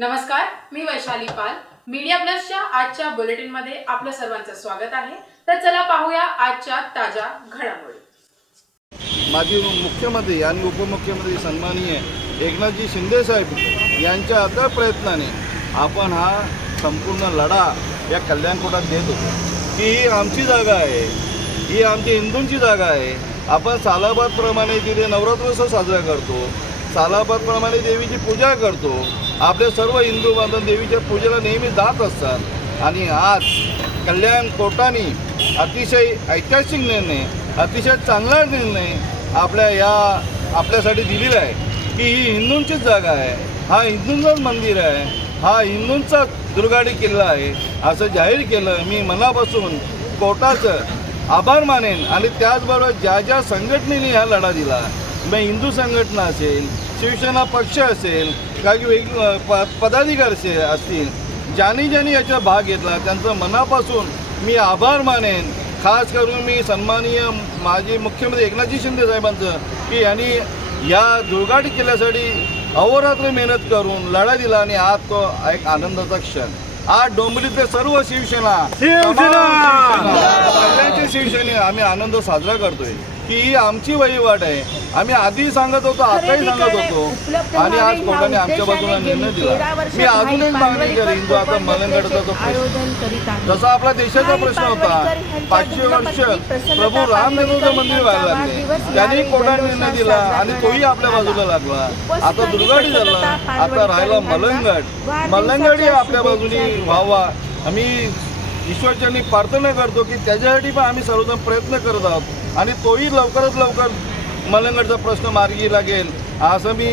नमस्कार मी वैशाली पाल. मीडिया प्लसच्या आजच्या बुलेटिनमध्ये आपलं सर्वांचं स्वागत आहे. तर चला पाहूया आजच्या ताज्या घडामोडी. माजी मुख्यमंत्री आणि उपमुख्यमंत्री सन्माननीय एकनाथजी शिंदे साहेब यांच्या अथक प्रयत्नाने आपण हा संपूर्ण लढा या कल्याण कोटात देत होतो की ही आमची जागा आहे ही आमची हिंदूंची जागा आहे. आपण सालाबादप्रमाणे तिथे नवरात्रोत्सव साजरा करतो. सालाबादप्रमाणे देवीची पूजा करतो. आपले सर्व हिंदू बांधव देवीच्या पूजेला नेहमी जात असतात. आणि आज कल्याण कोर्टाने अतिशय ऐतिहासिक निर्णय अतिशय चांगला निर्णय आपल्या या आपल्यासाठी दिलेला आहे की ही हिंदूंचीच जागा आहे. हा हिंदूंचंच मंदिर आहे. हा हिंदूंचा दुर्गाडी किल्ला आहे असं जाहीर केलं मी मनापासून. कोर्टाचं आभार मानेन आणि त्याचबरोबर ज्या ज्या संघटनेने हा लढा दिला मग हिंदू संघटना असेल शिवसेना पक्ष असेल काही वेग प पदाधिकारी असे असतील ज्यांनी ज्यांनी याचा भाग घेतला त्यांचं मनापासून मी आभार मानेन. खास करून मी सन्माननीय माजी मुख्यमंत्री एकनाथजी शिंदे साहेबांचं की यांनी या दुर्गाटी किल्ल्यासाठी अहोरात्र मेहनत करून लढा दिला आणि आज तो एक आनंदाचा क्षण. आज डोंबरीतले सर्व शिवसेना, सगळ्यांचे शिवसेने आम्ही आनंद साजरा करतोय की ही आमची वहिवाट आहे. आम्ही आधी सांगत होतो आताही सांगत होतो. आणि आज कोर्टाने आमच्या बाजूला निर्णय दिला. मी अजून एक मागणी करेन जो आता मलंगडचा जो प्रश्न जसा आपला देशाचा प्रश्न होता पाचशे वर्ष प्रभू रामनगरचं मंदिर व्हायला लागले. त्यांनी कोर्टाने निर्णय दिला आणि तोही आपल्या बाजूला लागला. आता दुर्गाडी झाला. आता राहिला मलंगड. मलंगडही आपल्या बाजूने व्हावा. आम्ही ईश्वरच्यांनी प्रार्थना करतो की त्याच्यासाठी पण आम्ही सर्वजण प्रयत्न करत आहोत. आणि तोही लवकरात लवकर मलंगडचा प्रश्न मार्गी लागेल असं मी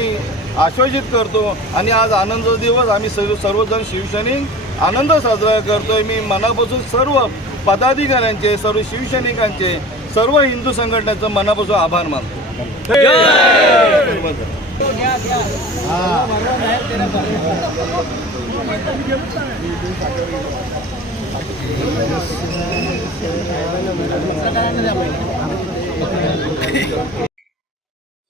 आश्वासित करतो. आणि आज आनंदाचा दिवस आम्ही सर्व सर्वजण शिवसैनिक आनंद साजरा करतोय. मी मनापासून सर्व पदाधिकाऱ्यांचे सर्व शिवसैनिकांचे सर्व हिंदू संघटनेचं मनापासून आभार मानतो.